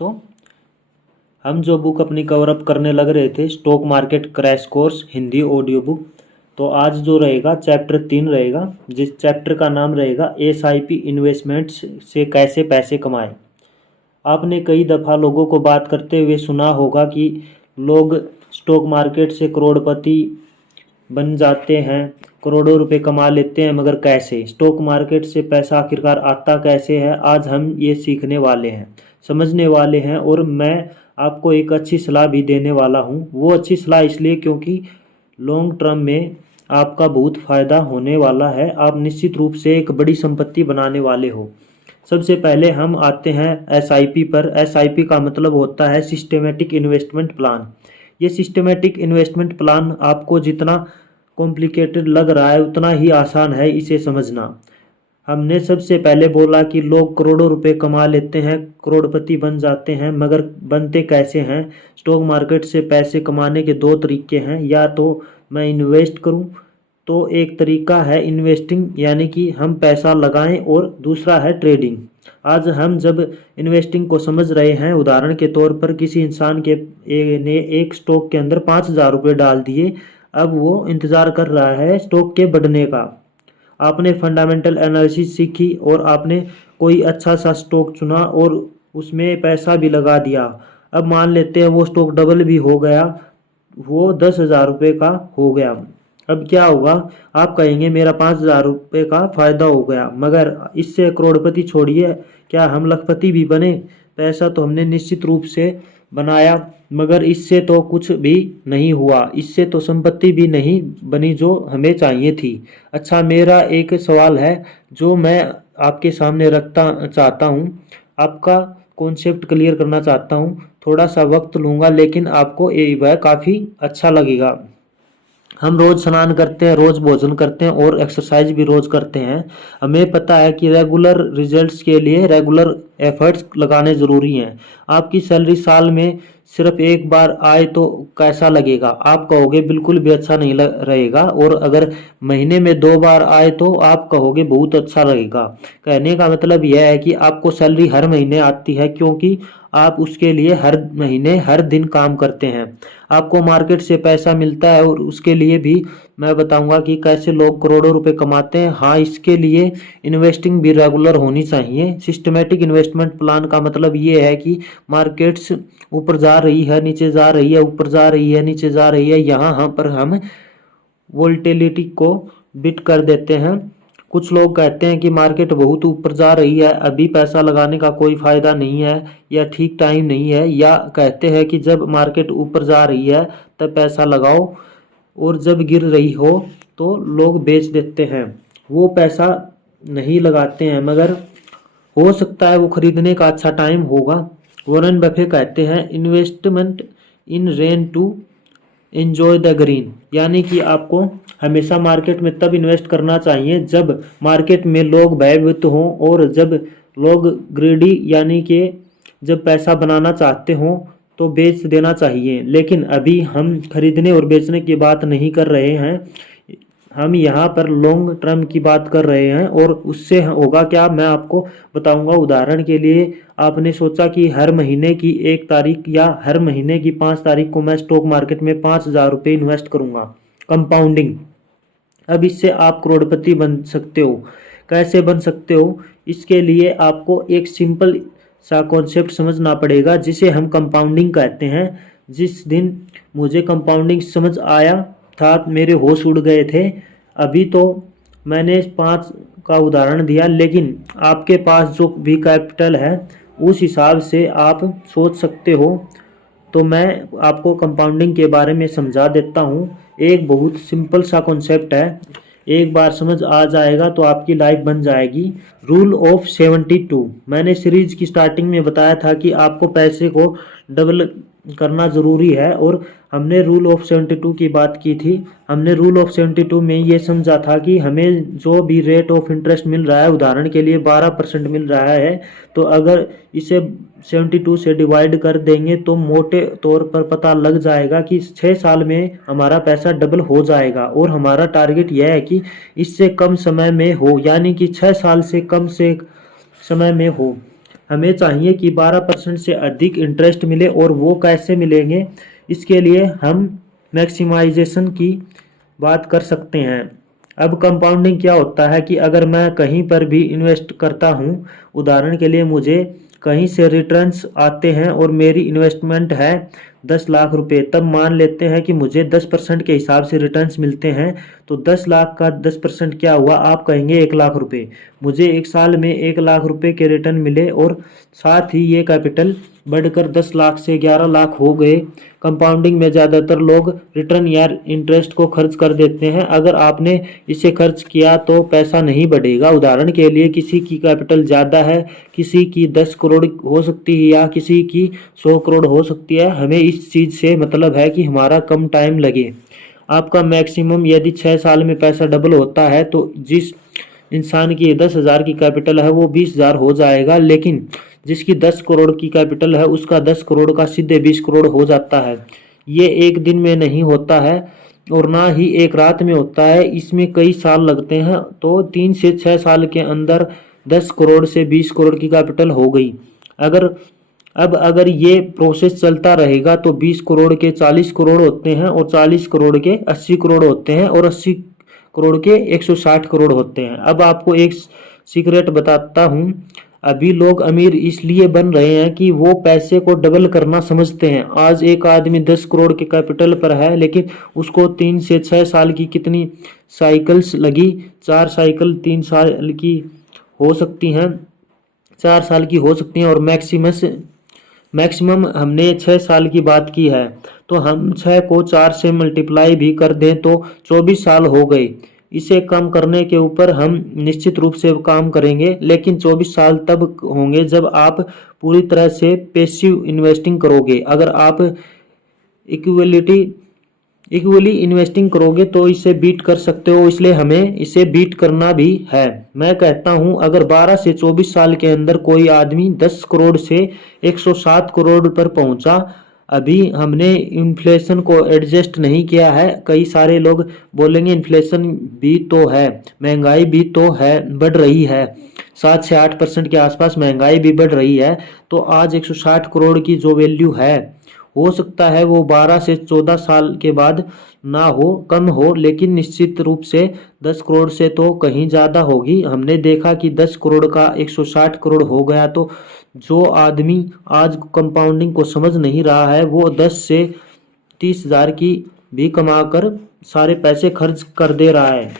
तो हम जो बुक अपनी कवर अप करने लग रहे थे, stock market crash course Hindi audio book, तो आज जो रहेगा चैप्टर 3 रहेगा, जिस चैप्टर का नाम रहेगा एसआईपी इन्वेस्टमेंट्स से कैसे पैसे कमाएं। आपने कई दफ़ा लोगों को बात करते हुए सुना होगा कि लोग स्टॉक मार्केट से करोड़पति बन जाते हैं, करोड़ों रुपए कमा लेते हैं, मगर कैसे? स्टॉक मार्केट से पैसा आखिरकार आता कैसे है? आज हम ये सीखने वाले हैं, समझने वाले हैं, और मैं आपको एक अच्छी सलाह भी देने वाला हूँ। वो अच्छी सलाह इसलिए क्योंकि लॉन्ग टर्म में आपका बहुत फ़ायदा होने वाला है। आप निश्चित रूप से एक बड़ी संपत्ति बनाने वाले हो। सबसे पहले हम आते हैं एसआईपी पर। एसआईपी का मतलब होता है सिस्टेमेटिक इन्वेस्टमेंट प्लान। ये सिस्टेमेटिक इन्वेस्टमेंट प्लान आपको जितना कॉम्प्लिकेटेड लग रहा है उतना ही आसान है इसे समझना। हमने सबसे पहले बोला कि लोग करोड़ों रुपए कमा लेते हैं, करोड़पति बन जाते हैं, मगर बनते कैसे हैं? स्टॉक मार्केट से पैसे कमाने के दो तरीके हैं। या तो मैं इन्वेस्ट करूं, तो एक तरीका है इन्वेस्टिंग, यानी कि हम पैसा लगाएं, और दूसरा है ट्रेडिंग। आज हम जब इन्वेस्टिंग को समझ रहे हैं, उदाहरण के तौर पर किसी इंसान ने एक स्टॉक के अंदर 5,000 रुपये डाल दिए। अब वो इंतज़ार कर रहा है स्टॉक के बढ़ने का। आपने फंडामेंटल एनालिसिस सीखी और आपने कोई अच्छा सा स्टॉक चुना और उसमें पैसा भी लगा दिया। अब मान लेते हैं वो स्टॉक डबल भी हो गया, वो 10,000 रुपये का हो गया। अब क्या होगा? आप कहेंगे मेरा 5,000 रुपये का फ़ायदा हो गया, मगर इससे करोड़पति छोड़िए, क्या हम लखपति भी बने? पैसा तो हमने निश्चित रूप से बनाया, मगर इससे तो कुछ भी नहीं हुआ, इससे तो संपत्ति भी नहीं बनी जो हमें चाहिए थी। अच्छा, मेरा एक सवाल है जो मैं आपके सामने रखता चाहता हूँ, आपका कॉन्सेप्ट क्लियर करना चाहता हूँ। थोड़ा सा वक्त लूँगा, लेकिन आपको ये वह काफ़ी अच्छा लगेगा। हम रोज़ स्नान करते हैं, रोज़ भोजन करते हैं और एक्सरसाइज भी रोज़ करते हैं। हमें पता है कि रेगुलर रिजल्ट्स के लिए रेगुलर एफर्ट्स लगाने ज़रूरी हैं। आपकी सैलरी साल में सिर्फ एक बार आए तो कैसा लगेगा? आप कहोगे बिल्कुल भी अच्छा नहीं रहेगा, और अगर महीने में 2 बार आए तो आप कहोगे बहुत अच्छा लगेगा। कहने का मतलब यह है कि आपको सैलरी हर महीने आती है, क्योंकि आप उसके लिए हर महीने हर दिन काम करते हैं। आपको मार्केट से पैसा मिलता है, और उसके लिए भी मैं बताऊंगा कि कैसे लोग करोड़ों रुपए कमाते हैं। हाँ, इसके लिए इन्वेस्टिंग भी रेगुलर होनी चाहिए। सिस्टमेटिक इन्वेस्टमेंट प्लान का मतलब ये है कि मार्केट्स ऊपर जा रही है, नीचे जा रही है, ऊपर जा रही है, नीचे जा रही है, यहाँ पर हम वोल्टिलिटी को बिट कर देते हैं। कुछ लोग कहते हैं कि मार्केट बहुत ऊपर जा रही है, अभी पैसा लगाने का कोई फ़ायदा नहीं है, या ठीक टाइम नहीं है, या कहते हैं कि जब मार्केट ऊपर जा रही है तब पैसा लगाओ, और जब गिर रही हो तो लोग बेच देते हैं। वो पैसा नहीं लगाते हैं, मगर हो सकता है वो खरीदने का अच्छा टाइम होगा। वॉरेन बफे कहते हैं investment in rain to enjoy the green, यानी कि आपको हमेशा मार्केट में तब इन्वेस्ट करना चाहिए जब मार्केट में लोग भयभीत हों, और जब लोग ग्रीडी यानी कि जब पैसा बनाना चाहते हों तो बेच देना चाहिए। लेकिन अभी हम खरीदने और बेचने की बात नहीं कर रहे हैं, हम यहाँ पर लॉन्ग टर्म की बात कर रहे हैं। और उससे होगा क्या, मैं आपको बताऊंगा। उदाहरण के लिए आपने सोचा कि हर महीने की 1 तारीख या हर महीने की 5 तारीख को मैं स्टॉक मार्केट में 5,000 रुपये इन्वेस्ट करूंगा, कंपाउंडिंग। अब इससे आप करोड़पति बन सकते हो। कैसे बन सकते हो? इसके लिए आपको एक सिंपल सा कॉन्सेप्ट समझना पड़ेगा, जिसे हम कंपाउंडिंग कहते हैं। जिस दिन मुझे कंपाउंडिंग समझ आया था, मेरे होश उड़ गए थे। अभी तो मैंने 5 का उदाहरण दिया, लेकिन आपके पास जो भी कैपिटल है उस हिसाब से आप सोच सकते हो। तो मैं आपको कंपाउंडिंग के बारे में समझा देता हूँ। एक बहुत सिंपल सा कॉन्सेप्ट है, एक बार समझ आ जाएगा तो आपकी लाइफ बन जाएगी। रूल ऑफ 72, मैंने सीरीज की स्टार्टिंग में बताया था कि आपको पैसे को डबल करना ज़रूरी है, और हमने रूल ऑफ 72 की बात की थी। हमने रूल ऑफ 72 में ये समझा था कि हमें जो भी रेट ऑफ इंटरेस्ट मिल रहा है, उदाहरण के लिए 12% मिल रहा है, तो अगर इसे 72 से डिवाइड कर देंगे तो मोटे तौर पर पता लग जाएगा कि 6 साल में हमारा पैसा डबल हो जाएगा। और हमारा टारगेट यह है कि इससे कम समय में हो, यानी कि 6 साल से कम से समय में हो। हमें चाहिए कि 12% से अधिक इंटरेस्ट मिले, और वो कैसे मिलेंगे, इसके लिए हम मैक्सिमाइजेशन की बात कर सकते हैं। अब कंपाउंडिंग क्या होता है कि अगर मैं कहीं पर भी इन्वेस्ट करता हूँ, उदाहरण के लिए मुझे कहीं से रिटर्न्स आते हैं और मेरी इन्वेस्टमेंट है 10 लाख रुपए, तब मान लेते हैं कि मुझे 10% के हिसाब से रिटर्न्स मिलते हैं, तो 10 लाख का 10% क्या हुआ, आप कहेंगे 1 लाख रुपए। मुझे एक साल में 1 लाख रुपए के रिटर्न मिले और साथ ही ये कैपिटल बढ़कर 10 लाख से 11 लाख हो गए। कंपाउंडिंग में ज़्यादातर लोग रिटर्न या इंटरेस्ट को खर्च कर देते हैं। अगर आपने इसे खर्च किया तो पैसा नहीं बढ़ेगा। उदाहरण के लिए किसी की कैपिटल ज़्यादा है, किसी की 10 करोड़ हो सकती है या किसी की 100 करोड़ हो सकती है। हमें इस चीज़ से मतलब है कि हमारा कम टाइम लगे। आपका मैक्सिमम यदि 6 साल में पैसा डबल होता है तो जिस इंसान की 10,000 की कैपिटल है वो 20,000 हो जाएगा, लेकिन जिसकी 10 करोड़ की कैपिटल है उसका 10 करोड़ का सीधे 20 करोड़ हो जाता है। ये एक दिन में नहीं होता है और ना ही एक रात में होता है, इसमें कई साल लगते हैं। तो 3 से 6 साल के अंदर 10 करोड़ से 20 करोड़ की कैपिटल हो गई। अगर ये प्रोसेस चलता रहेगा तो 20 करोड़ के 40 करोड़ होते हैं और 40 करोड़ के 80 करोड़ होते हैं और 80 करोड़ के 160 करोड़ होते हैं। अब आपको एक सीक्रेट बताता हूँ, अभी लोग अमीर इसलिए बन रहे हैं कि वो पैसे को डबल करना समझते हैं। आज एक आदमी 10 करोड़ के कैपिटल पर है, लेकिन उसको 3 से 6 साल की कितनी साइकिल्स लगी, 4 साइकिल 3 साल की हो सकती हैं, 4 साल की हो सकती हैं, और मैक्सिमम हमने 6 साल की बात की है। तो हम 6 को 4 से मल्टीप्लाई भी कर दें तो 24 साल हो गए। इसे कम करने के ऊपर हम निश्चित रूप से काम करेंगे, लेकिन 24 साल तब होंगे जब आप पूरी तरह से पैसिव इन्वेस्टिंग करोगे। अगर आप इक्वली इन्वेस्टिंग करोगे तो इसे बीट कर सकते हो, इसलिए हमें इसे बीट करना भी है। मैं कहता हूं अगर 12 से 24 साल के अंदर कोई आदमी 10 करोड़ से 107 करोड़ पर पहुंचा, अभी हमने इन्फ्लेशन को एडजस्ट नहीं किया है। कई सारे लोग बोलेंगे इन्फ्लेशन भी तो है, महंगाई भी तो है, बढ़ रही है, 7 से 8% के आसपास महंगाई भी बढ़ रही है। तो आज 160 करोड़ की जो वैल्यू है, हो सकता है वो 12 से 14 साल के बाद ना हो, कम हो, लेकिन निश्चित रूप से 10 करोड़ से तो कहीं ज़्यादा होगी। हमने देखा कि 10 करोड़ का 160 करोड़ हो गया। तो जो आदमी आज कंपाउंडिंग को समझ नहीं रहा है वो 10 से 30,000 की भी कमाकर सारे पैसे खर्च कर दे रहा है,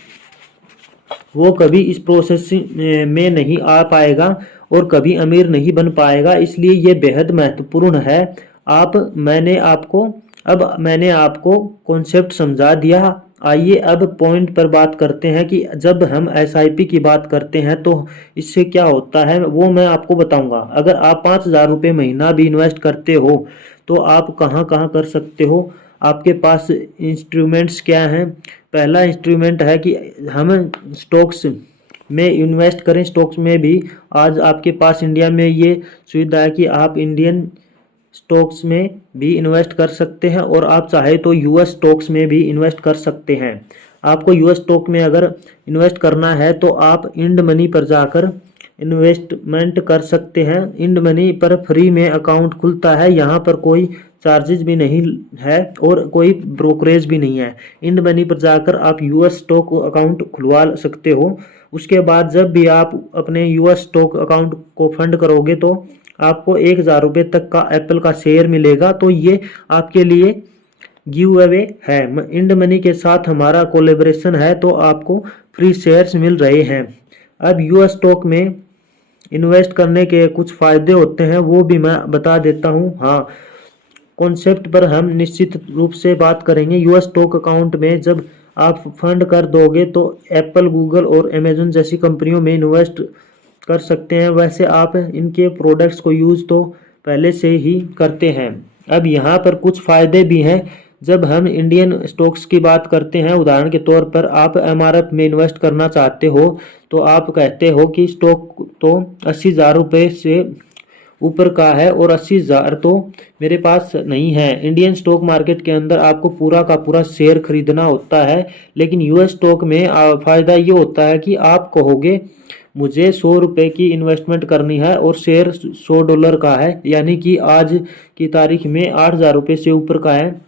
वो कभी इस प्रोसेस में नहीं आ पाएगा और कभी अमीर नहीं बन पाएगा। इसलिए ये बेहद महत्वपूर्ण है। मैंने आपको कॉन्सेप्ट समझा दिया। आइए अब पॉइंट पर बात करते हैं कि जब हम एसआईपी की बात करते हैं तो इससे क्या होता है, वो मैं आपको बताऊंगा। अगर आप 5,000 रुपये महीना भी इन्वेस्ट करते हो तो आप कहाँ कहाँ कर सकते हो। आपके पास इंस्ट्रूमेंट्स क्या हैं। पहला इंस्ट्रूमेंट है कि हम स्टॉक्स में इन्वेस्ट करें। स्टॉक्स में भी आज आपके पास इंडिया में ये सुविधा है कि आप इंडियन स्टॉक्स में भी इन्वेस्ट कर सकते हैं और आप चाहे तो यूएस स्टॉक्स में भी इन्वेस्ट कर सकते हैं। आपको यूएस स्टॉक में अगर इन्वेस्ट करना है तो आप इंड मनी पर जाकर इन्वेस्टमेंट कर सकते हैं। इंड मनी पर फ्री में अकाउंट खुलता है, यहाँ पर कोई चार्जेस भी नहीं है और कोई ब्रोकरेज भी नहीं है। इंड मनी पर जाकर आप यूएस स्टॉक अकाउंट खुलवा सकते हो। उसके बाद जब भी आप अपने यूएस स्टॉक अकाउंट को फंड करोगे तो आपको 1,000 रुपये तक का एप्पल का शेयर मिलेगा। तो ये आपके लिए गिव अवे है। इंड मनी के साथ हमारा कोलेब्रेशन है तो आपको फ्री शेयर्स मिल रहे हैं। अब यूएस स्टॉक में इन्वेस्ट करने के कुछ फ़ायदे होते हैं, वो भी मैं बता देता हूँ। हाँ, कॉन्सेप्ट पर हम निश्चित रूप से बात करेंगे। यूएस स्टॉक अकाउंट में जब आप फंड कर दोगे तो एप्पल, गूगल और अमेजन जैसी कंपनियों में इन्वेस्ट कर सकते हैं। वैसे आप इनके प्रोडक्ट्स को यूज़ तो पहले से ही करते हैं। अब यहाँ पर कुछ फ़ायदे भी हैं। जब हम इंडियन स्टॉक्स की बात करते हैं, उदाहरण के तौर पर आप एमआरएफ में इन्वेस्ट करना चाहते हो तो आप कहते हो कि स्टॉक तो 80,000 रुपये से ऊपर का है और 80,000 तो मेरे पास नहीं है। इंडियन स्टॉक मार्केट के अंदर आपको पूरा का पूरा शेयर खरीदना होता है, लेकिन यूएस स्टॉक में फ़ायदा ये होता है कि आप कहोगे मुझे 100 रुपये की इन्वेस्टमेंट करनी है और शेयर $100 का है, यानी कि आज की तारीख में 8,000 रुपये से ऊपर का है।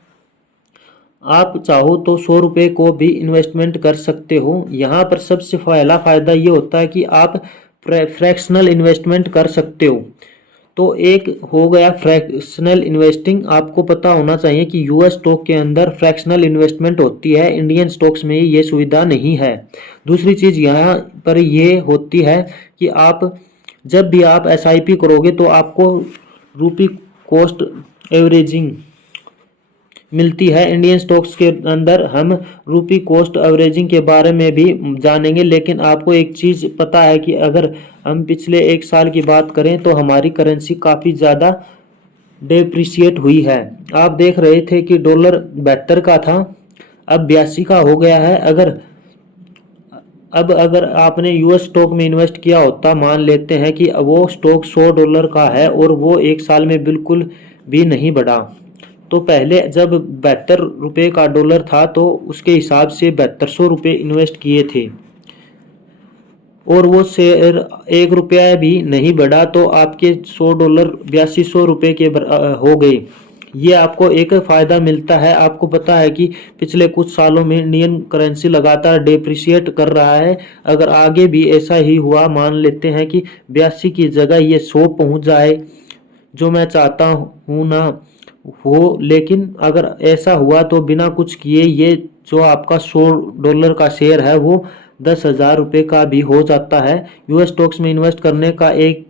आप चाहो तो 100 रुपये को भी इन्वेस्टमेंट कर सकते हो। यहाँ पर सबसे पहला फ़ायदा ये होता है कि आप फ्रैक्शनल इन्वेस्टमेंट कर सकते हो। तो एक हो गया फ्रैक्शनल इन्वेस्टिंग। आपको पता होना चाहिए कि यूएस स्टॉक के अंदर फ्रैक्शनल इन्वेस्टमेंट होती है, इंडियन स्टॉक्स में ये सुविधा नहीं है। दूसरी चीज़ यहाँ पर ये होती है कि आप जब भी आप एसआईपी करोगे तो आपको रूपी कॉस्ट एवरेजिंग मिलती है। इंडियन स्टॉक्स के अंदर हम रूपी कॉस्ट एवरेजिंग के बारे में भी जानेंगे, लेकिन आपको एक चीज़ पता है कि अगर हम पिछले 1 साल की बात करें तो हमारी करेंसी काफ़ी ज़्यादा डेप्रिशिएट हुई है। आप देख रहे थे कि डॉलर 72 का था, अब 82 का हो गया है। अगर आपने यूएस स्टॉक में इन्वेस्ट किया होता, मान लेते हैं कि वो स्टॉक $100 का है और वो 1 साल में बिल्कुल भी नहीं बढ़ा, तो पहले जब 72 रुपये का डॉलर था तो उसके हिसाब से 7200 रुपये इन्वेस्ट किए थे और वो शेयर 1 रुपया भी नहीं बढ़ा, तो आपके $100 8200 रुपये के हो गए। ये आपको एक फ़ायदा मिलता है। आपको पता है कि पिछले कुछ सालों में इंडियन करेंसी लगातार डेप्रिशिएट कर रहा है। अगर आगे भी ऐसा ही हुआ, मान लेते हैं कि 82 की जगह ये 100 पहुंच जाए, जो मैं चाहता हूँ ना हो, लेकिन अगर ऐसा हुआ तो बिना कुछ किए ये जो आपका $100 का शेयर है वो 10,000 रुपये का भी हो जाता है। यूएस स्टॉक्स में इन्वेस्ट करने का एक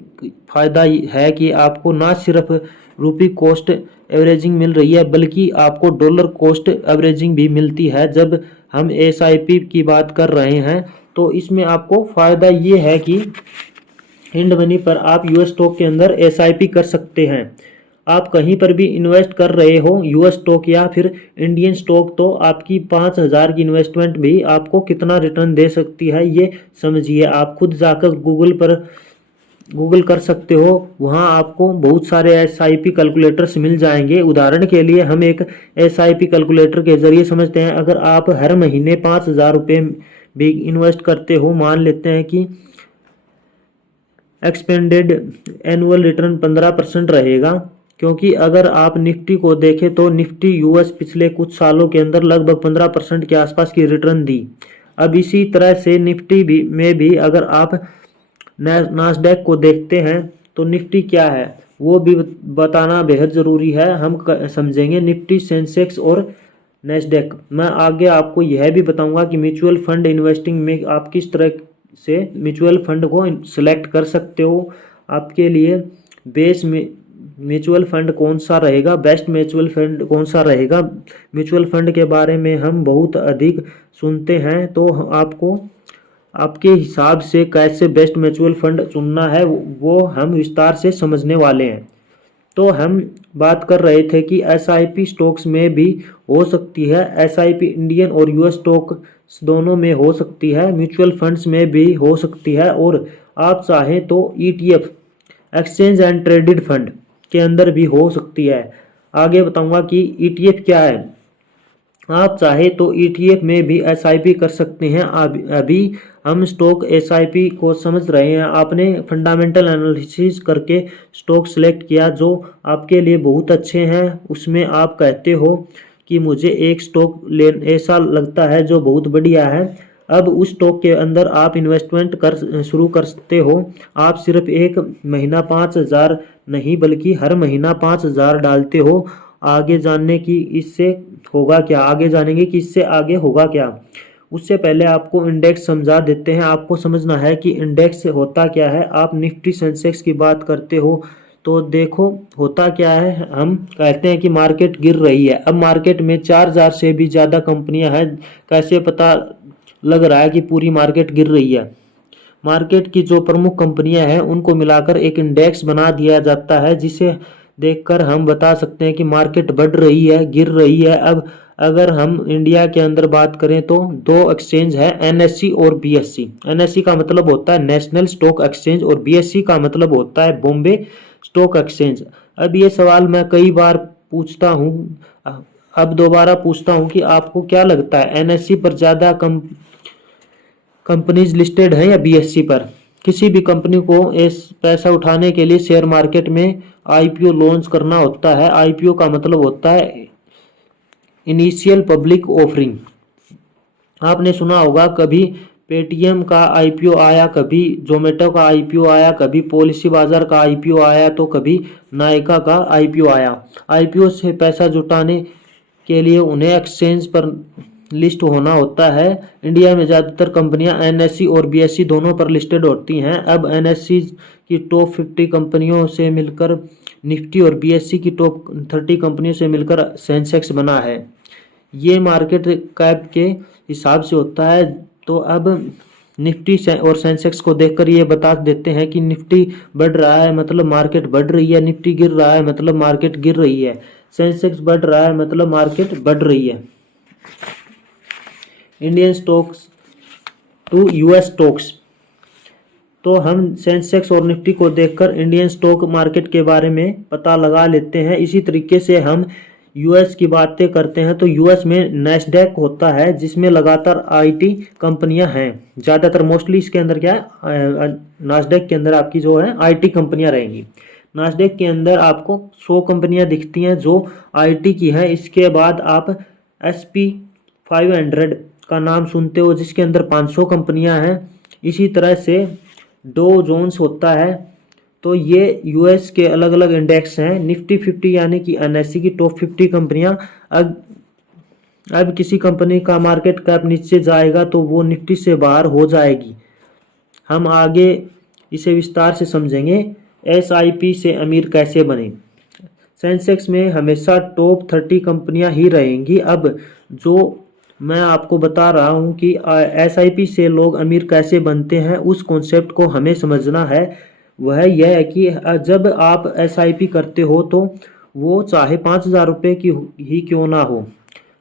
फ़ायदा है कि आपको ना सिर्फ रूपी कॉस्ट एवरेजिंग मिल रही है, बल्कि आपको डॉलर कॉस्ट एवरेजिंग भी मिलती है। जब हम एसआईपी की बात कर रहे हैं तो इसमें आपको फ़ायदा ये है कि हिंड मनी पर आप यूएस स्टॉक के अंदर एसआईपी कर सकते हैं। आप कहीं पर भी इन्वेस्ट कर रहे हो, यूएस स्टॉक या फिर इंडियन स्टॉक, तो आपकी 5,000 की इन्वेस्टमेंट भी आपको कितना रिटर्न दे सकती है ये समझिए। आप खुद जाकर गूगल कर सकते हो, वहाँ आपको बहुत सारे एसआईपी कैलकुलेटर्स मिल जाएंगे। उदाहरण के लिए हम एक एसआईपी कैलकुलेटर के जरिए समझते हैं। अगर आप हर महीने 5,000 रुपये भी इन्वेस्ट करते हो, मान लेते हैं कि एक्सपेंडेड एनुअल रिटर्न 15% रहेगा, क्योंकि अगर आप निफ्टी को देखें तो निफ्टी यूएस पिछले कुछ सालों के अंदर लगभग 15% के आसपास की रिटर्न दी। अब इसी तरह से निफ्टी में भी अगर आप नास्डैक को देखते हैं तो निफ्टी क्या है वो भी बताना बेहद ज़रूरी है। हम समझेंगे निफ्टी, सेंसेक्स और नैस्डैक। मैं आगे आपको यह भी बताऊंगा कि म्यूचुअल फंड इन्वेस्टिंग में आप किस तरह से म्यूचुअल फंड को सिलेक्ट कर सकते हो। आपके लिए बेस में म्यूचुअल फंड कौन सा रहेगा, बेस्ट म्यूचुअल फंड कौन सा रहेगा। म्यूचुअल फंड के बारे में हम बहुत अधिक सुनते हैं, तो आपको आपके हिसाब से कैसे बेस्ट म्यूचुअल फंड चुनना है वो हम विस्तार से समझने वाले हैं। तो हम बात कर रहे थे कि एसआईपी स्टॉक्स में भी हो सकती है, एसआईपी इंडियन और यूएस स्टॉक दोनों में हो सकती है, म्यूचुअल फंड्स में भी हो सकती है, और आप चाहें तो ETF, exchange and traded fund के अंदर भी हो सकती है। आगे बताऊंगा कि ईटीएफ क्या है। आप चाहे तो ईटीएफ में भी एसआईपी कर सकते हैं। अभी हम स्टॉक एसआईपी को समझ रहे हैं। आपने फंडामेंटल एनालिसिस करके स्टॉक सेलेक्ट किया जो आपके लिए बहुत अच्छे हैं, उसमें आप कहते हो कि मुझे एक स्टॉक ऐसा लगता है जो बहुत बढ़िया है। अब उस स्टॉक के अंदर आप इन्वेस्टमेंट शुरू कर सकते हो। आप सिर्फ एक महीना 5,000 नहीं बल्कि हर महीना 5,000 डालते हो। आगे जानने की इससे होगा क्या, आगे जानेंगे कि इससे आगे होगा क्या। उससे पहले आपको इंडेक्स समझा देते हैं। आपको समझना है कि इंडेक्स होता क्या है। आप निफ्टी सेंसेक्स की बात करते हो तो देखो होता क्या है। हम कहते हैं कि मार्केट गिर रही है। अब मार्केट में 4,000 से भी ज़्यादा कंपनियां हैं। कैसे पता लग रहा है कि पूरी मार्केट गिर रही है? मार्केट की जो प्रमुख कंपनियां हैं उनको मिलाकर एक इंडेक्स बना दिया जाता है, जिसे देखकर हम बता सकते हैं कि मार्केट बढ़ रही है, गिर रही है। अब अगर हम इंडिया के अंदर बात करें तो 2 एक्सचेंज है, एनएससी और बीएससी। एनएससी का मतलब होता है नेशनल स्टॉक एक्सचेंज और बीएससी का मतलब होता है बॉम्बे स्टॉक एक्सचेंज। अब ये सवाल मैं कई बार पूछता हूँ, अब दोबारा पूछता हूँ कि आपको क्या लगता है एनएससी पर ज़्यादा कंपनीज लिस्टेड है या बीएससी पर? किसी भी कंपनी को इस पैसा उठाने के लिए शेयर मार्केट में आईपीओ लॉन्च करना होता है। आईपीओ का मतलब होता है इनिशियल पब्लिक ऑफरिंग। आपने सुना होगा कभी पेटीएम का आईपीओ आया, कभी जोमेटो का आईपीओ आया, कभी पॉलिसी बाजार का आईपीओ आया, तो कभी नायका का आईपीओ आया। आईपीओ से पैसा जुटाने के लिए उन्हें एक्सचेंज पर लिस्ट होना होता है। इंडिया में ज़्यादातर कंपनियां एनएससी और बीएससी दोनों पर लिस्टेड होती हैं। अब एनएससी की टॉप 50 कंपनियों से मिलकर निफ्टी और बीएससी की टॉप 30 कंपनियों से मिलकर सेंसेक्स बना है। ये मार्केट कैप के हिसाब से होता है। तो अब निफ्टी और सेंसेक्स को देखकर ये बता देते हैं कि निफ्टी बढ़ रहा है मतलब मार्केट बढ़ रही है, निफ्टी गिर रहा है मतलब मार्केट गिर रही है, सेंसेक्स बढ़ रहा है मतलब मार्केट बढ़ रही है। Indian stocks to US stocks. तो हम सेंसेक्स और निफ्टी को देखकर इंडियन स्टॉक मार्केट के बारे में पता लगा लेते हैं। इसी तरीके से हम यूएस की बातें करते हैं तो यूएस में नैस्डैक होता है जिसमें लगातार आईटी कंपनियां हैं। ज़्यादातर मोस्टली इसके अंदर क्या है, नास्डैक के अंदर आपकी जो है आईटी कंपनियां रहेंगी। नास्डैक के अंदर आपको 100 कंपनियां दिखती हैं जो आईटी की हैं। इसके बाद आप SP 500 का नाम सुनते हो जिसके अंदर 500 कंपनियां हैं। इसी तरह से डो जोन्स होता है। तो ये यूएस के अलग अलग इंडेक्स हैं। निफ्टी 50 यानी कि एनएससी की टॉप 50 कंपनियां। अब किसी कंपनी का मार्केट कैप नीचे जाएगा तो वो निफ्टी से बाहर हो जाएगी। हम आगे इसे विस्तार से समझेंगे। एसआईपी से अमीर कैसे बने। सेंसेक्स में हमेशा टॉप 30 कंपनियां ही रहेंगी। अब जो मैं आपको बता रहा हूं कि एसआईपी से लोग अमीर कैसे बनते हैं, उस कॉन्सेप्ट को हमें समझना है। वह यह है कि जब आप एसआईपी करते हो तो वो चाहे 5,000 रुपये की ही क्यों ना हो।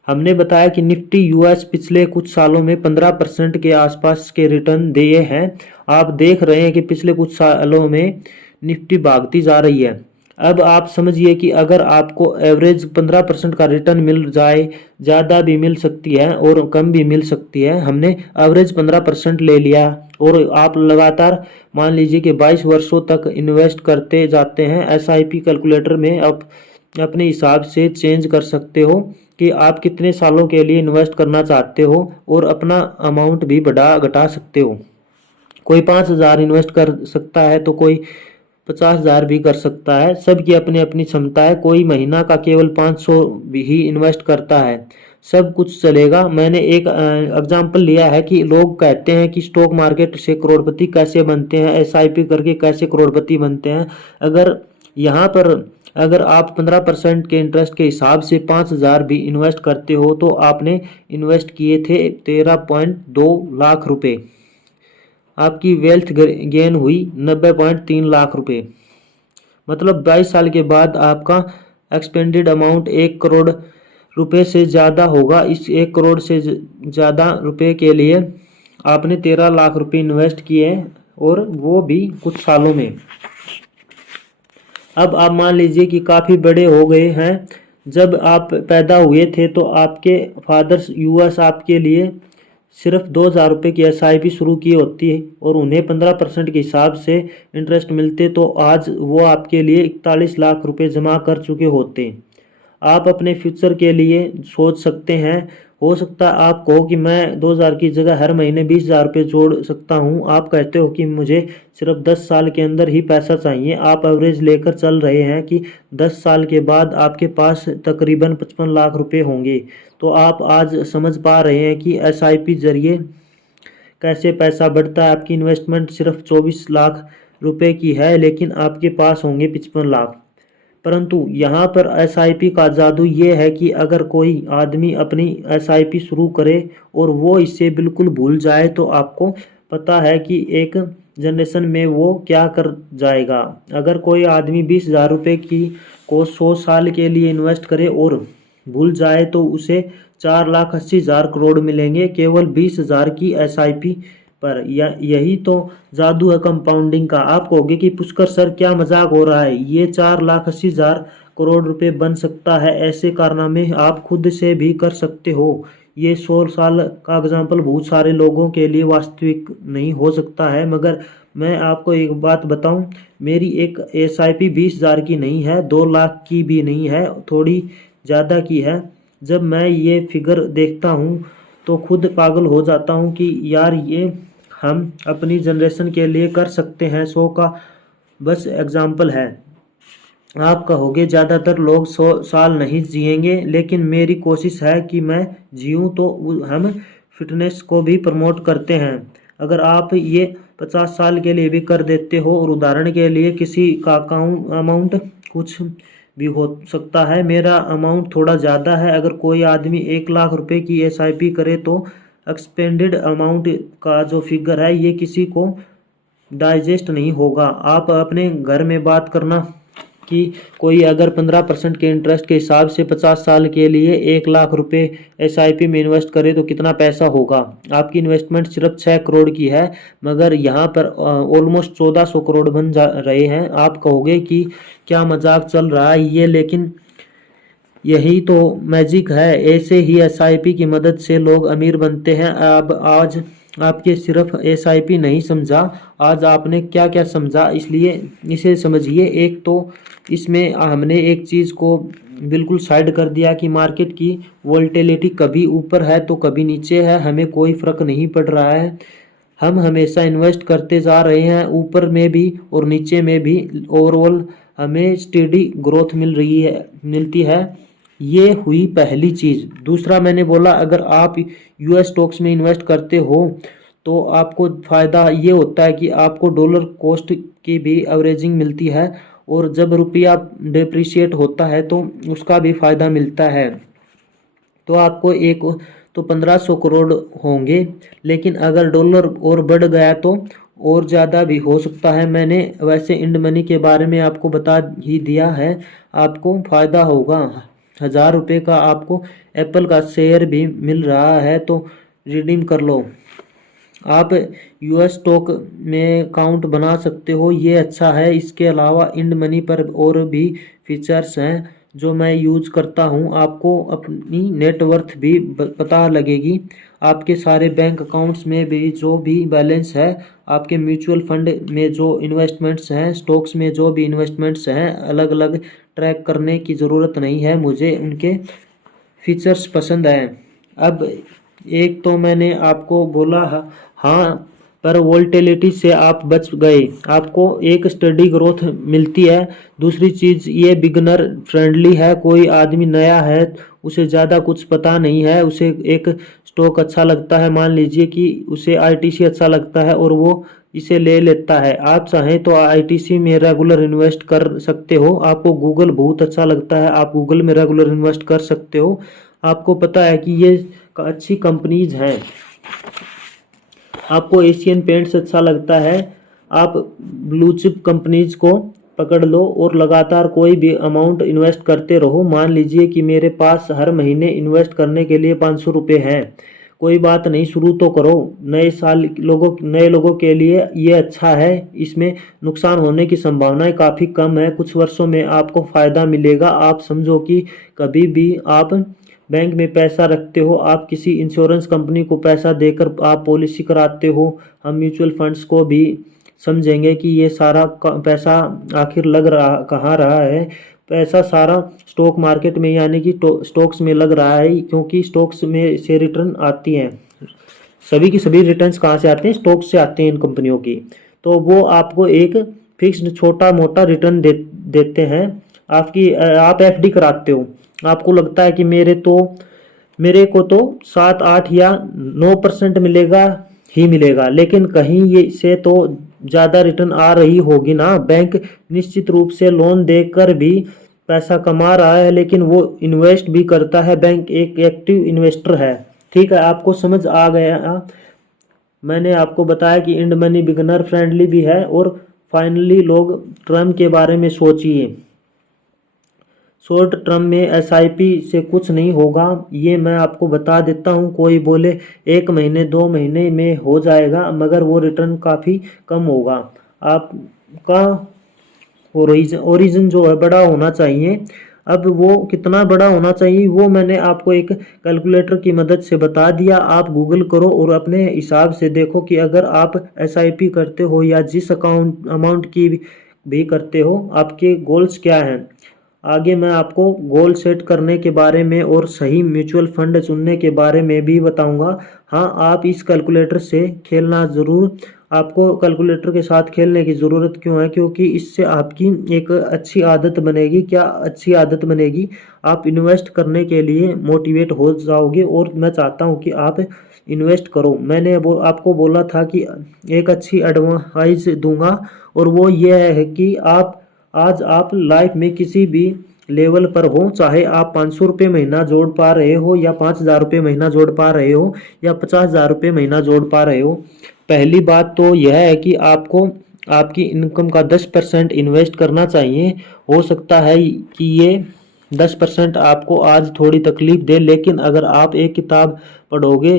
हमने बताया कि निफ्टी यूएस पिछले कुछ सालों में 15% के आसपास के रिटर्न दिए हैं। आप देख रहे हैं कि पिछले कुछ सालों में निफ्टी भागती जा रही है। अब आप समझिए कि अगर आपको एवरेज 15% का रिटर्न मिल जाए, ज़्यादा भी मिल सकती है और कम भी मिल सकती है। हमने एवरेज 15% ले लिया और आप लगातार मान लीजिए कि 22 वर्षों तक इन्वेस्ट करते जाते हैं। एसआईपी कैलकुलेटर में आप अपने हिसाब से चेंज कर सकते हो कि आप कितने सालों के लिए इन्वेस्ट करना चाहते हो और अपना अमाउंट भी बढ़ा घटा सकते हो। कोई 5,000 इन्वेस्ट कर सकता है तो कोई 50,000 भी कर सकता है। सबकी अपनी अपनी क्षमता है। कोई महीना का केवल 500 ही इन्वेस्ट करता है। सब कुछ चलेगा। मैंने एक एग्जांपल लिया है कि लोग कहते हैं कि स्टॉक मार्केट से करोड़पति कैसे बनते हैं, एसआईपी करके कैसे करोड़पति बनते हैं। अगर यहाँ पर अगर आप 15% के इंटरेस्ट के हिसाब से 5,000 भी इन्वेस्ट करते हो तो आपने इन्वेस्ट किए थे 13.2 लाख रुपए। आपकी वेल्थ गेन हुई 90.3 लाख रुपए। मतलब 22 साल के बाद आपका एक्सपेंडेड अमाउंट 1 करोड़ रुपए से ज़्यादा होगा। इस 1 करोड़ से ज़्यादा रुपए के लिए आपने 13 लाख रुपए इन्वेस्ट किए और वो भी कुछ सालों में। अब आप मान लीजिए कि काफ़ी बड़े हो गए हैं। जब आप पैदा हुए थे तो आपके फादर्स यूएस आपके लिए सिर्फ 2,000 रुपये की एसआईपी शुरू की होती है और उन्हें 15% के हिसाब से इंटरेस्ट मिलते तो आज वो आपके लिए 41 लाख रुपए जमा कर चुके होते। आप अपने फ्यूचर के लिए सोच सकते हैं। हो सकता है आप कहो कि मैं 2,000 की जगह हर महीने 20,000 रुपये जोड़ सकता हूं। आप कहते हो कि मुझे सिर्फ 10 साल के अंदर ही पैसा चाहिए। आप एवरेज लेकर चल रहे हैं कि 10 साल के बाद आपके पास तकरीबन 55 लाख रुपए होंगे। तो आप आज समझ पा रहे हैं कि एसआईपी जरिए कैसे पैसा बढ़ता है। आपकी इन्वेस्टमेंट सिर्फ 24 लाख रुपए की है लेकिन आपके पास होंगे 55 लाख। परंतु यहाँ पर एसआईपी का जादू ये है कि अगर कोई आदमी अपनी एसआईपी शुरू करे और वो इसे बिल्कुल भूल जाए तो आपको पता है कि एक जनरेशन में वो क्या कर जाएगा। अगर कोई आदमी 20,000 रुपये की को 100 साल के लिए इन्वेस्ट करे और भूल जाए तो उसे 4,80,000 करोड़ मिलेंगे केवल 20,000 की एसआईपी पर। यही तो जादू है कंपाउंडिंग का। आप कहोगे कि पुष्कर सर क्या मजाक हो रहा है, ये 4,80,000 करोड़ रुपए बन सकता है। ऐसे कारनामे आप खुद से भी कर सकते हो। ये 100 साल का एग्जाम्पल बहुत सारे लोगों के लिए वास्तविक नहीं हो सकता है मगर मैं आपको एक बात बताऊं, मेरी एक SIP 20,000 की नहीं है, 2 लाख की भी नहीं है, थोड़ी ज़्यादा की है। जब मैं ये फिगर देखता हूँ तो खुद पागल हो जाता हूँ कि यार ये हम अपनी जनरेशन के लिए कर सकते हैं। 100 का बस एग्जाम्पल है। आप कहोगे ज़्यादातर लोग 100 साल नहीं जिएंगे, लेकिन मेरी कोशिश है कि मैं जीऊँ। तो हम फिटनेस को भी प्रमोट करते हैं। अगर आप ये 50 साल के लिए भी कर देते हो, और उदाहरण के लिए किसी का अमाउंट कुछ भी हो सकता है, मेरा अमाउंट थोड़ा ज़्यादा है। अगर कोई आदमी 1 लाख रुपए की SIP करे तो एक्सपेंडेड अमाउंट का जो फिगर है ये किसी को डाइजेस्ट नहीं होगा। आप अपने घर में बात करना कि कोई अगर 15% के इंटरेस्ट के हिसाब से 50 साल के लिए 1 लाख रुपए SIP में इन्वेस्ट करे तो कितना पैसा होगा। आपकी इन्वेस्टमेंट सिर्फ 6 करोड़ की है, मगर यहाँ पर ऑलमोस्ट 1400 करोड़ बन जा रहे हैं। आप कहोगे कि क्या मजाक चल रहा है ये, लेकिन यही तो मैजिक है। ऐसे ही SIP की मदद से लोग अमीर बनते हैं। अब आज आपके सिर्फ SIP नहीं समझा, आज आपने क्या क्या समझा, इसलिए इसे समझिए। एक तो इसमें हमने एक चीज़ को बिल्कुल साइड कर दिया कि मार्केट की वोलेटिलिटी कभी ऊपर है तो कभी नीचे है, हमें कोई फ़र्क नहीं पड़ रहा है। हम हमेशा इन्वेस्ट करते जा रहे हैं, ऊपर में भी और नीचे में भी। ओवरऑल हमें स्टेडी ग्रोथ मिलती है। ये हुई पहली चीज़। दूसरा मैंने बोला, अगर आप US स्टॉक्स में इन्वेस्ट करते हो तो आपको फ़ायदा ये होता है कि आपको डॉलर कॉस्ट की भी एवरेजिंग मिलती है, और जब रुपया डिप्रिशिएट होता है तो उसका भी फ़ायदा मिलता है। तो आपको एक तो 1500 करोड़ होंगे, लेकिन अगर डॉलर और बढ़ गया तो और ज़्यादा भी हो सकता है। मैंने वैसे इंड मनी के बारे में आपको बता ही दिया है, आपको फ़ायदा होगा। 1000 रुपये का आपको एप्पल का शेयर भी मिल रहा है, तो रिडीम कर लो। आप US स्टॉक में अकाउंट बना सकते हो, ये अच्छा है। इसके अलावा इंड मनी पर और भी फीचर्स हैं जो मैं यूज़ करता हूँ। आपको अपनी नेटवर्थ भी पता लगेगी, आपके सारे बैंक अकाउंट्स में भी जो भी बैलेंस है, आपके म्यूचुअल फंड में जो इन्वेस्टमेंट्स हैं, स्टॉक्स में जो भी इन्वेस्टमेंट्स हैं, अलग अलग ट्रैक करने की ज़रूरत नहीं है। मुझे उनके फीचर्स पसंद हैं। अब एक तो मैंने आपको बोला हाँ, पर वोलेटिलिटी से आप बच गए, आपको एक स्टडी ग्रोथ मिलती है। दूसरी चीज़ ये बिगनर फ्रेंडली है। कोई आदमी नया है, उसे ज़्यादा कुछ पता नहीं है, उसे एक स्टॉक अच्छा लगता है, मान लीजिए कि उसे ITC अच्छा लगता है और वो इसे ले लेता है। आप चाहें तो ITC में रेगुलर इन्वेस्ट कर सकते हो। आपको गूगल बहुत अच्छा लगता है, आप गूगल में रेगुलर इन्वेस्ट कर सकते हो। आपको पता है कि ये अच्छी कंपनीज हैं। आपको एशियन पेंट्स अच्छा लगता है, आप ब्लू चिप कंपनीज को पकड़ लो और लगातार कोई भी अमाउंट इन्वेस्ट करते रहो। मान लीजिए कि मेरे पास हर महीने इन्वेस्ट करने के लिए 500 रुपये हैं, कोई बात नहीं, शुरू तो करो। नए लोगों के लिए ये अच्छा है, इसमें नुकसान होने की संभावनाएं काफ़ी कम है। कुछ वर्षों में आपको फ़ायदा मिलेगा। आप समझो कि कभी भी आप बैंक में पैसा रखते हो, आप किसी इंश्योरेंस कंपनी को पैसा देकर आप पॉलिसी कराते हो। हम म्यूचुअल फंड्स को भी समझेंगे कि ये सारा पैसा आखिर लग रहा कहाँ रहा है। पैसा सारा स्टॉक मार्केट में यानी कि स्टॉक्स में लग रहा है, क्योंकि स्टॉक्स में से रिटर्न आती हैं। सभी की सभी रिटर्न्स कहाँ से आते हैं? स्टॉक्स से आते हैं इन कंपनियों की। तो वो आपको एक फिक्स्ड छोटा मोटा रिटर्न देते हैं। आप FD कराते हो, आपको लगता है कि मेरे को तो 7, 8 या 9% मिलेगा ही मिलेगा, लेकिन कहीं ये से तो ज़्यादा रिटर्न आ रही होगी ना। बैंक निश्चित रूप से लोन देकर भी पैसा कमा रहा है, लेकिन वो इन्वेस्ट भी करता है। बैंक एक एक्टिव इन्वेस्टर है। ठीक है, आपको समझ आ गया। मैंने आपको बताया कि इंड मनी बिगनर फ्रेंडली भी है। और फाइनली लोग टर्म के बारे में सोचिए। शॉर्ट टर्म में SIP से कुछ नहीं होगा, ये मैं आपको बता देता हूँ। कोई बोले 1 महीने 2 महीने में हो जाएगा, मगर वो रिटर्न काफ़ी कम होगा। आपका ओरिजिन जो है बड़ा होना चाहिए। अब वो कितना बड़ा होना चाहिए वो मैंने आपको एक कैलकुलेटर की मदद से बता दिया। आप गूगल करो और अपने हिसाब से देखो कि अगर आप एसआईपी करते हो या जिस अमाउंट की भी करते हो, आपके गोल्स क्या हैं। आगे मैं आपको गोल सेट करने के बारे में और सही म्यूचुअल फंड चुनने के बारे में भी बताऊंगा। हाँ, आप इस कैलकुलेटर से खेलना ज़रूर। आपको कैलकुलेटर के साथ खेलने की ज़रूरत क्यों है, क्योंकि इससे आपकी एक अच्छी आदत बनेगी। क्या अच्छी आदत बनेगी, आप इन्वेस्ट करने के लिए मोटिवेट हो जाओगे और मैं चाहता हूँ कि आप इन्वेस्ट करो। मैंने वो आपको बोला था कि एक अच्छी एडवाइस दूंगा और वो ये है कि आज आप लाइफ में किसी भी लेवल पर हो, चाहे आप 500 रुपये महीना जोड़ पा रहे हो या 5,000 रुपये महीना जोड़ पा रहे हो या 50,000 रुपये महीना जोड़ पा रहे हो, पहली बात तो यह है कि आपको आपकी इनकम का 10% इन्वेस्ट करना चाहिए। हो सकता है कि ये 10% आपको आज थोड़ी तकलीफ दे, लेकिन अगर आप एक किताब पढ़ोगे,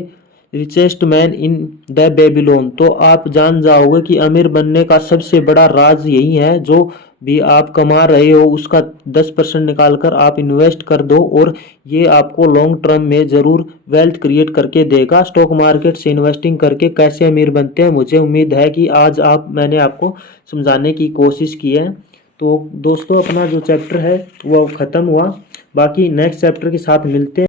richest man in the Babylon, तो आप जान जाओगे कि अमीर बनने का सबसे बड़ा राज यही है। जो भी आप कमा रहे हो उसका 10% निकाल कर आप इन्वेस्ट कर दो और ये आपको लॉन्ग टर्म में ज़रूर वेल्थ क्रिएट करके देगा। स्टॉक मार्केट से इन्वेस्टिंग करके कैसे अमीर बनते हैं, मुझे उम्मीद है कि आज मैंने आपको समझाने की कोशिश की है। तो दोस्तों, अपना जो चैप्टर है वो ख़त्म हुआ, बाकी नेक्स्ट चैप्टर के साथ मिलते हैं।